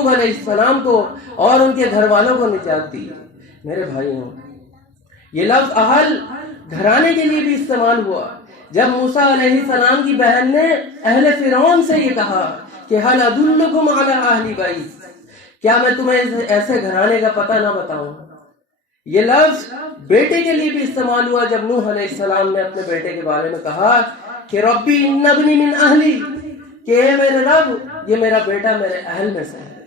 یعقوب علیہ السلام کو اور ان کے گھر والوں کو نجات دی۔ میرے بھائیوں، یہ لفظ اہل گھرانے کے لیے بھی استعمال ہوا۔ جب موسیٰ علیہ السلام کی بہن نے اہل فرعون سے یہ کہا کہ هل ادلکم علی اہل بیت، کیا میں تمہیں ایسے گھرانے کا پتہ نہ بتاؤں؟ یہ لفظ بیٹے کے لیے بھی استعمال ہوا جب نوح علیہ السلام نے اپنے بیٹے کے بارے میں کہا کہ ربی ان ابنی من اہلی، کہ اے میرے رب یہ میرا بیٹا میرے اہل میں سے ہے۔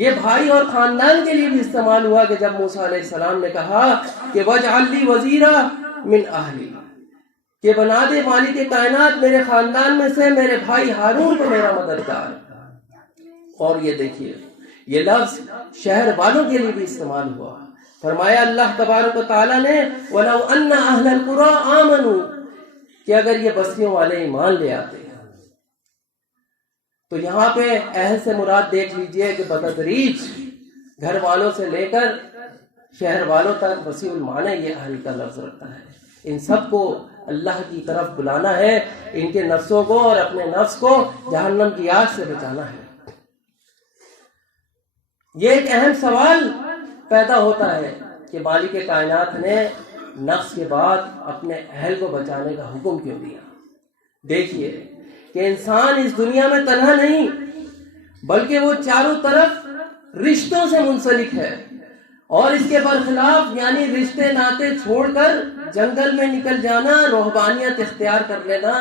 یہ بھائی اور خاندان کے لیے بھی استعمال ہوا کہ جب موسیٰ علیہ السلام نے کہا کہ وَاجْعَلْ لِي وَزِيرًا مِنْ أَهْلِي، کہ بنا دے مالک کائنات میرے خاندان میں سے میرے بھائی ہارون کو میرا مددگار۔ اور یہ دیکھیے یہ لفظ شہر والوں کے لیے بھی استعمال ہوا۔ فرمایا اللہ تبارک و تعالیٰ نے وَلَوْ أَنَّ أَهْلَ الْقُرَىٰ آمَنُوا، کہ اگر یہ بستیوں والے ایمان لے آتے۔ تو یہاں پہ اہل سے مراد دیکھ لیجئے کہ بتدریج گھر والوں سے لے کر شہر والوں تک وسیع المعنی یہ اہل کا لفظ رکھتا ہے۔ ان سب کو اللہ کی طرف بلانا ہے، ان کے نفسوں کو اور اپنے نفس کو جہنم کی آگ سے بچانا ہے۔ یہ ایک اہم سوال پیدا ہوتا ہے کہ مالک کائنات نے نفس کے بعد اپنے اہل کو بچانے کا حکم کیوں دیا؟ دیکھیے کہ انسان اس دنیا میں تنہا نہیں بلکہ وہ چاروں طرف رشتوں سے منسلک ہے، اور اس کے برخلاف یعنی رشتے ناطے چھوڑ کر جنگل میں نکل جانا، روحانیت اختیار کر لینا،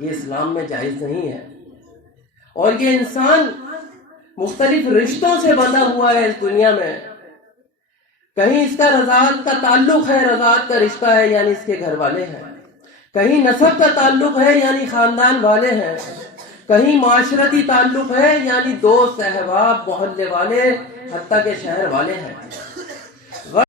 یہ اسلام میں جائز نہیں ہے۔ اور یہ انسان مختلف رشتوں سے بندھا ہوا ہے اس دنیا میں۔ کہیں اس کا رضاعت کا تعلق ہے، رضاعت کا رشتہ ہے یعنی اس کے گھر والے ہیں، کہیں نسب کا تعلق ہے یعنی خاندان والے ہیں، کہیں معاشرتی تعلق ہے یعنی دوست احباب محلے والے، حتیٰ کہ شہر والے ہیں۔